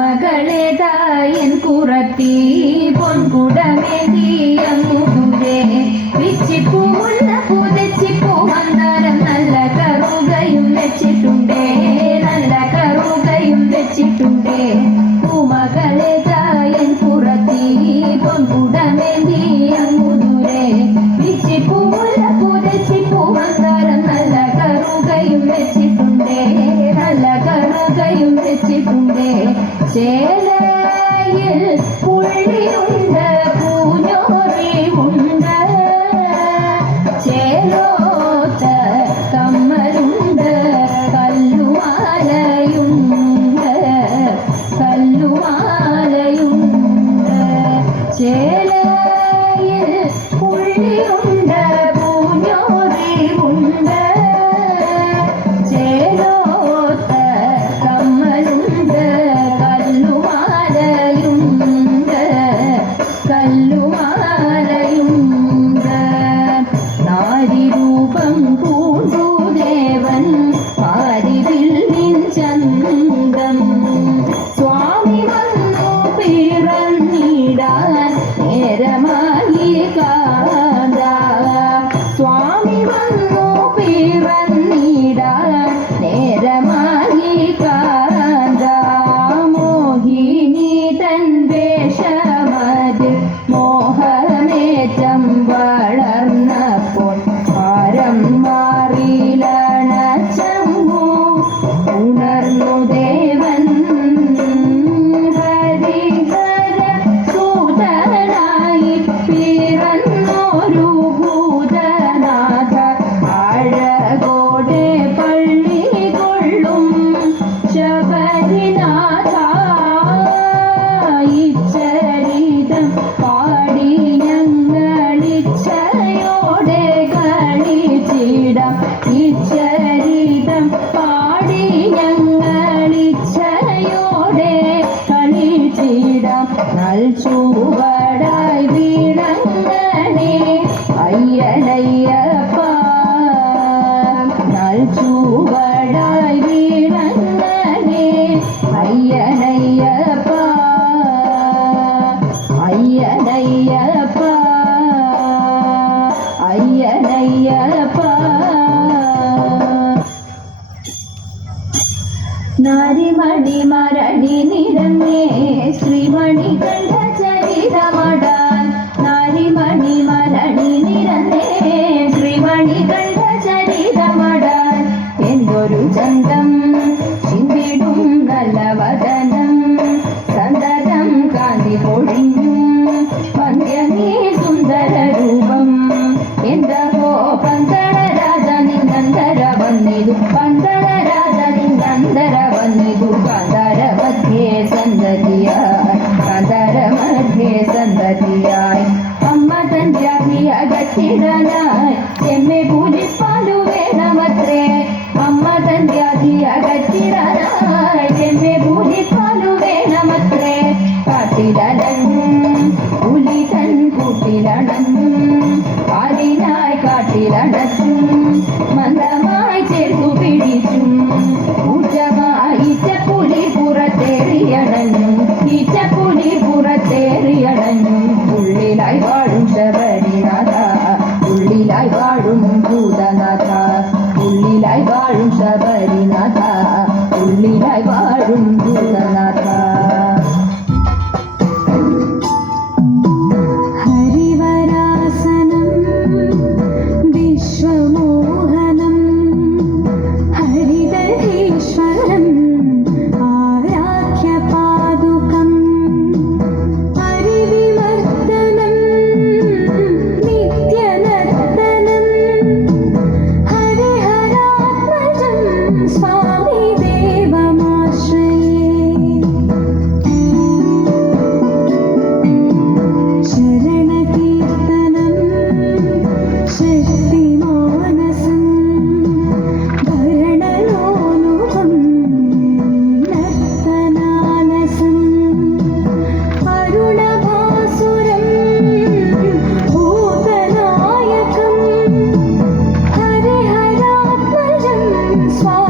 പൂമകളേതായൻ കുറത്തി പൊൻകുടമേന്തിയങ്ങുതൂരെ പിച്ചിപ്പൂമുള്ള പുതച്ചിപ്പൂ വന്നാരം നല്ല കറുകയും വെച്ചിട്ടുണ്ടേ നല്ല കറുകയും വെച്ചിട്ടുണ്ടേ പൂമകളേതായൻ കുറത്തി പൊൻകുടമേന്തിയങ്ങുതൂരെ പിച്ചിപ്പൂമുള്ള പുതച്ചിപ്പൂ വന്നാരം നല്ല കറുകയും വെച്ചിട്ടുണ്ടേ നല്ല കറുകയും വെച്ചിട്ടുണ്ടേ ചേലയിൽ പുള്ളിയുണ്ട് പൂഞ്ഞോറിയുണ്ട് ചേലോത്ത കമ്മലുണ്ട് കല്ലുമാലയുണ്ട് കല്ലുമാലയുണ്ട് ചേലയിൽ പുള്ളിയുണ്ട് പൂഞ്ഞോറിയുണ്ട് ചേലോത്ത കമ്മലുണ്ട് കല്ലുമാലയുണ്ട് നാരിരൂപം പൂണ്ടു ദേവൻ പാരിവിൽ ചന്തം സ്വാമി വന്നു പിറന്നിടാൻ നേരമായി കാന്ത സ്വാമി വന്നു പിറന്നിടാൻ നേരമായി കാന്ത മോഹിനി തൻ വേഷമതിൽ മോഹമേറ്റം വളർന്നപ്പോൾ ഭാരം മാറിലണച്ചമ്പു ഉണർന്നു ദേവൻ ഹരിഹര സൂതനായി പിറന്നൊരു ഭൂതനാഥ അഴകോടെ പള്ളി കൊള്ളും ശബരിനാഥ ഇച്ചരിതം പാടി ഞങ്ങളിച്ഛയോടെ കളിച്ചിടാം ഇച്ചരിതം പാടി ഞങ്ങളിച്ഛയോടെ കളിച്ചിടാം നൽചൂവടായി വീണങ്ങളെ അയ്യനയ്യപ്പ നൽചൂവടായി വീണങ്ങളെ അയ്യനയ്യപ്പ അയ്യനയ്യപ്പ അയ്യനയ്യപ്പ നാരിമണി മരണി നിരങ്ങേ ശ്രീമണി കണ്ഠ ചരിതമടാൻ നാരിമണി മരണി നിരങ്ങേ ശ്രീമണി കണ്ഠ ചരിതമടാൻ എന്തൊരു ചന്തം ചിന്തിടും നല്ല വദനം സന്തതം കാന്തി പൊഴിഞ്ഞും വന്ധ്യമേ സുന്ദര രൂപം എന്തോ പന്തള രാജ നിന്നന്തര വന്നിതു പന്തള രാജ നിന്നന്തര വന്നിതു കാന്താര മധ്യേ സന്തതിയായി കാന്താര മധ്യേ സന്തതിയായി അമ്മ തൻ ജാതിയ ഗട്ടിടനായി എമ്മെ പൂജിപ്പാലു വേണമത്രേ അമ്മ തൻ ജാതിയ ഗട്ടിടനായി എമ്മെ പൂജിപ്പാലു വേണമത്രേ കാട്ടിലടഞ്ഞും പുലി തൻ കൂട്ടിലടഞ്ഞും പാലിനായി കാട്ടിലടച്ചും മന്ദമായി ചേർത്തു പിടിച്ചും ഊറ്റമായി ഈച്ചപ്പുലി പുറത്തേറിയടഞ്ഞും ഈച്ചപ്പുലി പുറത്തേറിയടഞ്ഞും ഉള്ളിലായി വാഴും ശബരിനാഥ ഉള്ളിലായി വാഴും ഭൂതനാഥ ഉള്ളിലായി വാഴും ശബരിനാഥ ഉള്ളിലായി വാഴും ഭൂതനാഥ Swami